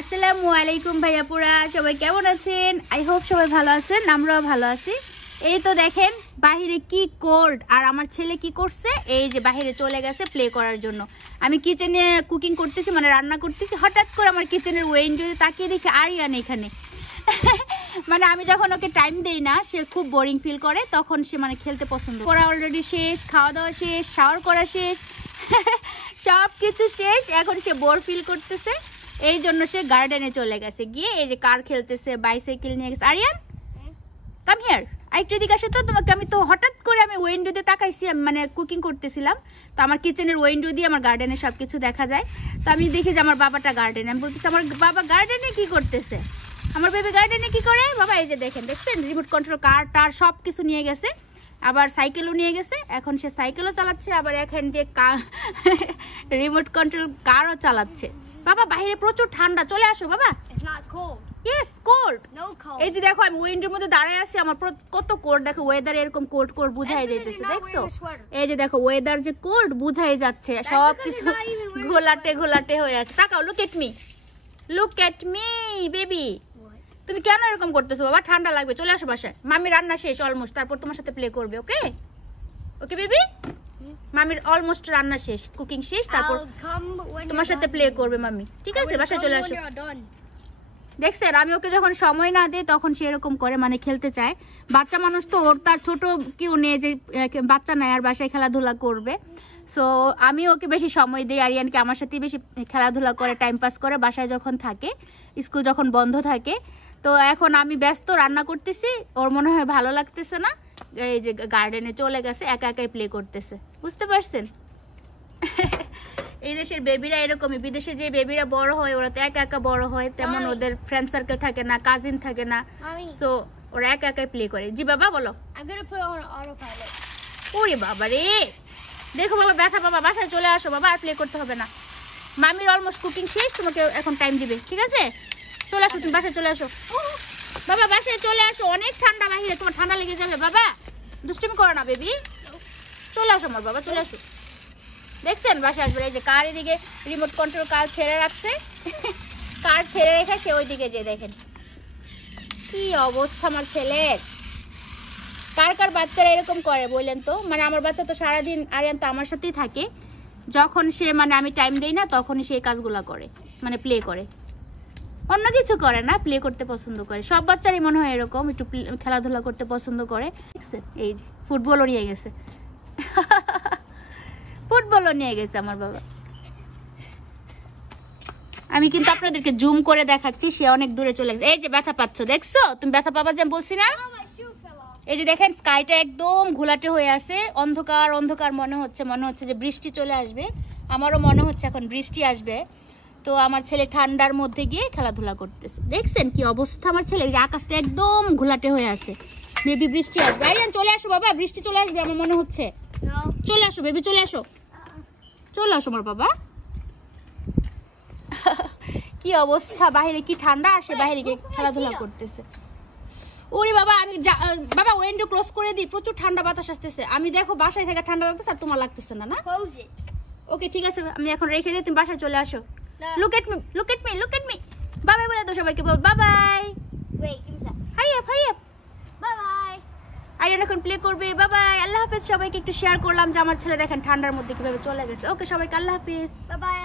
আসসালামু আলাইকুম ভাইয়াপুরা, সবাই কেমন আছেন? আই হোপ সবাই ভালো আছেন, আমরাও ভালো আছি। এই তো দেখেন বাহিরে কি কোল্ড, আর আমার ছেলে কি করছে, এই যে বাহিরে চলে গেছে প্লে করার জন্য। আমি কিচেনে কুকিং করতেছি, মানে রান্না করতেছি, হঠাৎ করে আমার কিচেনের উইন্ডোতে তাকিয়ে দেখি আরিয়ান এখানে। মানে আমি যখন ওকে টাইম দেই না, সে খুব বোরিং ফিল করে, তখন সে মানে খেলতে পছন্দ করে। পড়া অলরেডি শেষ, খাওয়া দাওয়া শেষ, শাওয়ার করা শেষ, সব কিছু শেষ। এখন সে বোর ফিল করতেছে, এই জন্য সে গার্ডেনে চলে গেছে। গিয়ে এই যে কার খেলতেছে, বাইসাইকেল নিয়ে গেছে। আরিয়ান কাম হিয়ার, আরেকটু দিকে আসো তো। তোমাকে আমি তো হঠাৎ করে আমি উইন্ডোতে তাকাইছি, আমি মানে কুকিং করতেছিলাম, তো আমার কিচেনের উইন্ডো দিয়ে আমার গার্ডেনে সব কিছু দেখা যায়। তো আমি দেখি যে আমার বাবাটা গার্ডেনে, আমি বলতেছি আমার বাবা গার্ডেনে কি করতেছে, আমার বেবি গার্ডেনে কি করে বাবা। এই যে দেখেন, দেখছেন রিমোট কন্ট্রোল কার টার সব কিছু নিয়ে গেছে, আবার সাইকেলও নিয়ে গেছে। এখন সে সাইকেলও চালাচ্ছে, আবার এখান দিয়ে রিমোট কন্ট্রোল কারও চালাচ্ছে। বাবা বাইরে প্রচুর ঠান্ডা, চলে আসো বাবা। ইয়েস কোল্ড, এই যে দেখো আমি উইন্ডোর মধ্যে দাঁড়ায় আছি, আমার কত কোল্ড। দেখো ওয়েদার এরকম কোল্ড কোল্ড বুঝাই যাইতেছে, দেখছো? এই যে দেখো ওয়েদার যে কোল্ড বুঝাই যাচ্ছে, সব কিছু ঘোলাটে ঘোলাটে হয়ে আছে। তাকাও, look at me, look at me baby. তুমি কেন এরকম করতেছো বাবা? ঠান্ডা লাগবে, চলে আসো বাসায়। মামি রান্না শেষ অলমোস্ট, তারপর তোমার সাথে প্লে করবে। ওকে ওকে বেবি, মামির অলমোস্ট রান্না শেষ, কুকিং শেষ, তারপর তোমার সাথে প্লে করবে মামি। ঠিক আছে, বাসায় চলে আসো। দেখছেন আমি ওকে যখন সময় না দিই তখন সে এরকম করে, মানে খেলতে চায়। বাচ্চা মানুষ তো, ওর তার ছোট কেউ নেই যে বাচ্চা নাই আর বাসায় খেলাধুলা করবে। সো আমি ওকে বেশি সময় দিই, আরিয়ানকে আমার সাথেই বেশি খেলাধুলা করে, টাইম পাস করে বাসায় যখন থাকে, স্কুল যখন বন্ধ থাকে। তো এখন আমি ব্যস্ত রান্না করতেছি, ওর মনে হয় ভালো লাগতেছে না, এই যে গার্ডেনে চলে গেছে, একা একাই প্লে করতেছে। বুঝতে পারছেন? এই দেশের বেবিরা এরকমই, বিদেশে যে বেবিরা বড় হয় ওরা তো একা একা বড় হয়, তেমন ওদের ফ্রেন্ড সার্কেল থাকে না, কাজিন থাকে না, সো ওরা একা একাই প্লে করে। জি বাবা বলো। ওরে বাবা রে, দেখো বাবা ব্যথা, বাবা বাসায় চলে আসো বাবা, আর প্লে করতে হবে না। মামির অলমোস্ট কুকিং শেষ, তোমাকে এখন টাইম দিবে। ঠিক আছে, চলে আসো, তুমি বাসায় চলে আসো বাবা, বাসায় চলে আসো, অনেক ঠান্ডা বাহিরে, তোমার ঠান্ডা লেগে যাবে বাবা। দুষ্টুমি করো না বেবি, চলে আসো আমার বাবা, চলে আসো। দেখছেন বাসায় আসবে, এই যে কার এদিকে রিমোট কন্ট্রোল কার ছেড়ে রাখছে, কার ছেড়ে রেখে সে ওইদিকে যে দেখেন কি অবস্থা আমার ছেলের। কার কার বাচ্চারা এরকম করে বললেন তো? মানে আমার বাচ্চা তো সারাদিন, আরিয়ান তো আমার সাথেই থাকে, যখন সে মানে আমি টাইম দেই না তখনই সে কাজগুলা করে, মানে প্লে করে, অন্য কিছু করে না, প্লে করতে পছন্দ করে। সব বাচ্চারই মনে হয় এরকম, একটু খেলাধুলা করতে পছন্দ করে। এই যে ফুটবলও নিয়ে গেছে, ফুটবলও নিয়ে গেছে আমার বাবা। আমি কিন্তু আপনাদেরকে জুম করে দেখাচ্ছি, সে অনেক দূরে চলে গেছে। এই যে ব্যথা পাচ্ছ, দেখছো তুমি ব্যথা পাবা যে আমি বলছি না? এই যে দেখেন স্কাইটা একদম ঘোলাটে হয়ে আছে, অন্ধকার অন্ধকার মনে হচ্ছে যে বৃষ্টি চলে আসবে। আমারও মনে হচ্ছে এখন বৃষ্টি আসবে। তো আমার ছেলে ঠান্ডার মধ্যে গিয়ে খেলাধুলা করতেছে। দেখছেন কি অবস্থা আমার ছেলের, যে আকাশটা একদম ঘোলাটে হয়ে আছে। বেবি বৃষ্টি আসবে, আরিয়ান চলে আসো বাবা, বৃষ্টি চলে আসবে আমার মনে হচ্ছে। চলে আসো বেবি, চলে আসো, চলে আসো আমার বাবা। কি অবস্থা বাহিরে, কি ঠান্ডা, আসে বাহিরে গিয়ে খেলাধুলা করতেছে। ওরে বাবা, আমি বাবা উইন্ডো ক্লোজ করে দিই, প্রচুর ঠান্ডা বাতাস আসতেছে। আমি দেখো বাসায় থেকে ঠান্ডা লাগতেছে আর তোমার লাগতেছে না, না? ওকে ঠিক আছে, আমি এখন রেখে দিই, তুমি বাসায় চলে আসো। Look at me, look at me, look at me. Bye bye বলে দাও সবাইকে, বল bye bye. Hurry up, hurry up, bye bye. Aryan এখন প্লে করবে, বাই বাই, আল্লাহ হাফেজ। সবাইকে একটু শেয়ার করলাম যে আমার ছেলে দেখেন ঠান্ডার মধ্যে কিভাবে চলে গেছে। ওকে সবাইকে আল্লাহ হাফেজ, বাই বাই।